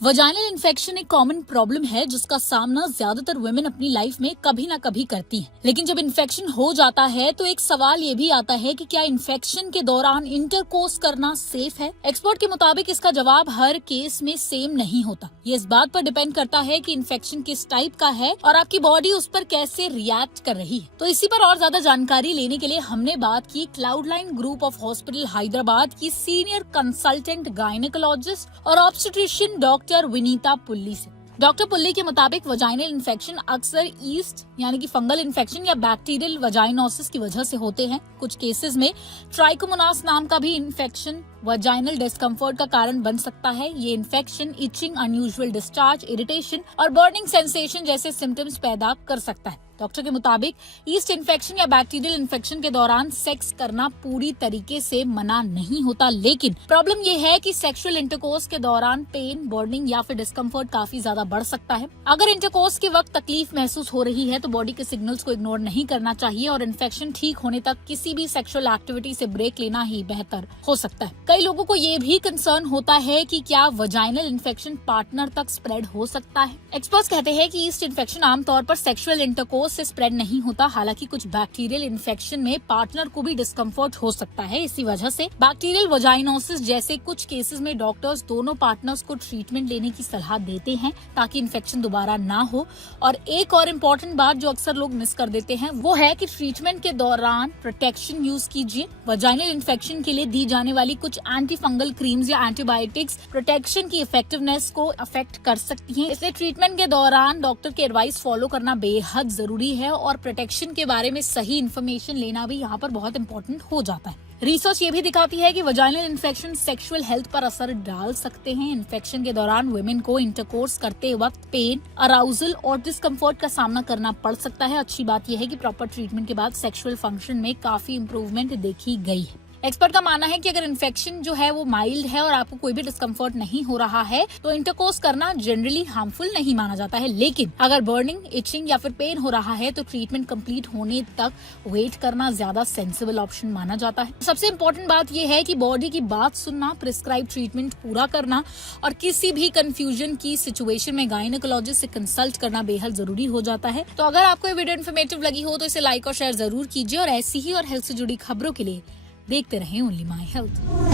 Vaginal infection एक common problem है जिसका सामना ज्यादातर वुमेन अपनी लाइफ में कभी ना कभी करती हैं। लेकिन जब इन्फेक्शन हो जाता है तो एक सवाल ये भी आता है कि क्या इन्फेक्शन के दौरान इंटरकोर्स करना सेफ है। एक्सपर्ट के मुताबिक इसका जवाब हर केस में सेम नहीं होता। ये इस बात पर डिपेंड करता है कि इन्फेक्शन किस टाइप का है और आपकी बॉडी उस पर कैसे रिएक्ट कर रही है। तो इसी पर और ज्यादा जानकारी लेने के लिए हमने बात की क्लाउडलाइन ग्रुप ऑफ हॉस्पिटल हैदराबाद की सीनियर कंसल्टेंट गायनेकोलॉजिस्ट और ऑब्स्टेट्रिशियन डॉक्टर विनीता पुल्ली से। डॉक्टर पुल्ली के मुताबिक वजाइनल इन्फेक्शन अक्सर ईस्ट यानी कि फंगल इन्फेक्शन या बैक्टीरियल वजाइनोसिस की वजह से होते हैं। कुछ केसेस में ट्राइकोमोनास नाम का भी इन्फेक्शन वजाइनल डिस्कम्फर्ट का कारण बन सकता है। ये infection itching, unusual discharge, irritation और बर्निंग सेंसेशन जैसे सिम्टम्स पैदा कर सकता है। डॉक्टर के मुताबिक ईस्ट इन्फेक्शन या बैक्टीरियल इन्फेक्शन के दौरान सेक्स करना पूरी तरीके से मना नहीं होता, लेकिन प्रॉब्लम ये है कि सेक्सुअल इंटरकोर्स के दौरान पेन, बर्निंग या फिर डिस्कम्फर्ट काफी ज्यादा बढ़ सकता है। अगर इंटरकोर्स के वक्त तकलीफ महसूस हो रही है तो बॉडी के सिग्नल्स को इग्नोर नहीं करना चाहिए और इन्फेक्शन ठीक होने तक किसी भी सेक्सुअल एक्टिविटी से ब्रेक लेना ही बेहतर हो सकता है। कई लोगों को ये भी कंसर्न होता है कि क्या वजाइनल इन्फेक्शन पार्टनर तक स्प्रेड हो सकता है। एक्सपर्ट्स कहते हैं कि ईस्ट इन्फेक्शन आमतौर पर सेक्सुअल इंटरकोर्स से स्प्रेड नहीं होता। हालांकि कुछ बैक्टीरियल इन्फेक्शन में पार्टनर को भी डिस्कम्फर्ट हो सकता है। इसी वजह से बैक्टीरियल वजाइनोसिस जैसे कुछ केसेस में डॉक्टर्स दोनों पार्टनर्स को ट्रीटमेंट लेने की सलाह देते हैं ताकि इन्फेक्शन दोबारा ना हो। और एक और इम्पोर्टेंट बात जो अक्सर लोग मिस कर देते हैं वो है कि ट्रीटमेंट के दौरान प्रोटेक्शन यूज कीजिए। वजाइनल इन्फेक्शन के लिए दी जाने वाली कुछ एंटी फंगल क्रीम्स या एंटीबायोटिक्स प्रोटेक्शन की इफेक्टिवनेस को अफेक्ट कर सकती हैं। इसलिए ट्रीटमेंट के दौरान डॉक्टर की एडवाइस फॉलो करना बेहद जरूरी है और प्रोटेक्शन के बारे में सही इन्फॉर्मेशन लेना भी यहाँ पर बहुत इंपॉर्टेंट हो जाता है। रिसर्च ये भी दिखाती है कि वजाइनल इन्फेक्शन सेक्सुअल हेल्थ पर असर डाल सकते हैं। इन्फेक्शन के दौरान वुमेन को इंटरकोर्स करते वक्त पेन, अराउजल और डिस्कम्फर्ट का सामना करना पड़ सकता है। अच्छी बात यह है कि प्रॉपर ट्रीटमेंट के बाद सेक्सुअल फंक्शन में काफी इंप्रूवमेंट देखी गई है। एक्सपर्ट का मानना है कि अगर इन्फेक्शन जो है वो माइल्ड है और आपको कोई भी डिस्कम्फर्ट नहीं हो रहा है तो इंटरकोर्स करना जनरली हार्मफुल नहीं माना जाता है। लेकिन अगर बर्निंग, इचिंग या फिर पेन हो रहा है तो ट्रीटमेंट कंप्लीट होने तक वेट करना ज्यादा सेंसिबल ऑप्शन माना जाता है। सबसे इम्पोर्टेंट बात यह है कि बॉडी की बात सुनना, प्रिस्क्राइब ट्रीटमेंट पूरा करना और किसी भी कंफ्यूजन की सिचुएशन में गायनेकोलॉजिस्ट से कंसल्ट करना बेहद जरूरी हो जाता है। तो अगर आपको ये वीडियो इन्फॉर्मेटिव लगी हो तो इसे लाइक और शेयर जरूर कीजिए और ऐसी ही और हेल्थ से जुड़ी खबरों के लिए देखते रहें ओनली माय हेल्थ।